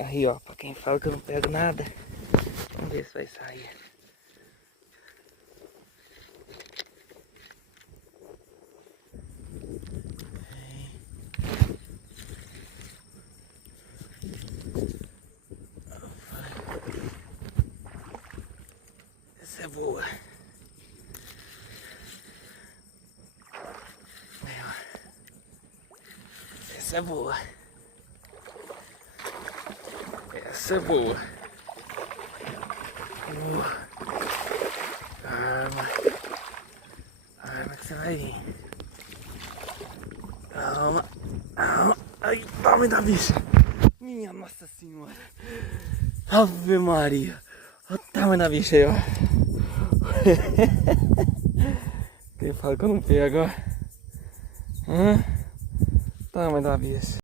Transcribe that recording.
Aí, ó, pra quem fala que eu não pego nada. Vamos ver se vai sair. Essa é boa. Aí, ó. Essa é boa. Essa é boa. Calma. Calma que você vai vir. Calma. Calma. Ai, tamanho da bicha. Minha Nossa Senhora. Ave Maria. Olha o tamanho da bicha aí, ó. Quem fala que eu não pego, ó. Tamanho da bicha.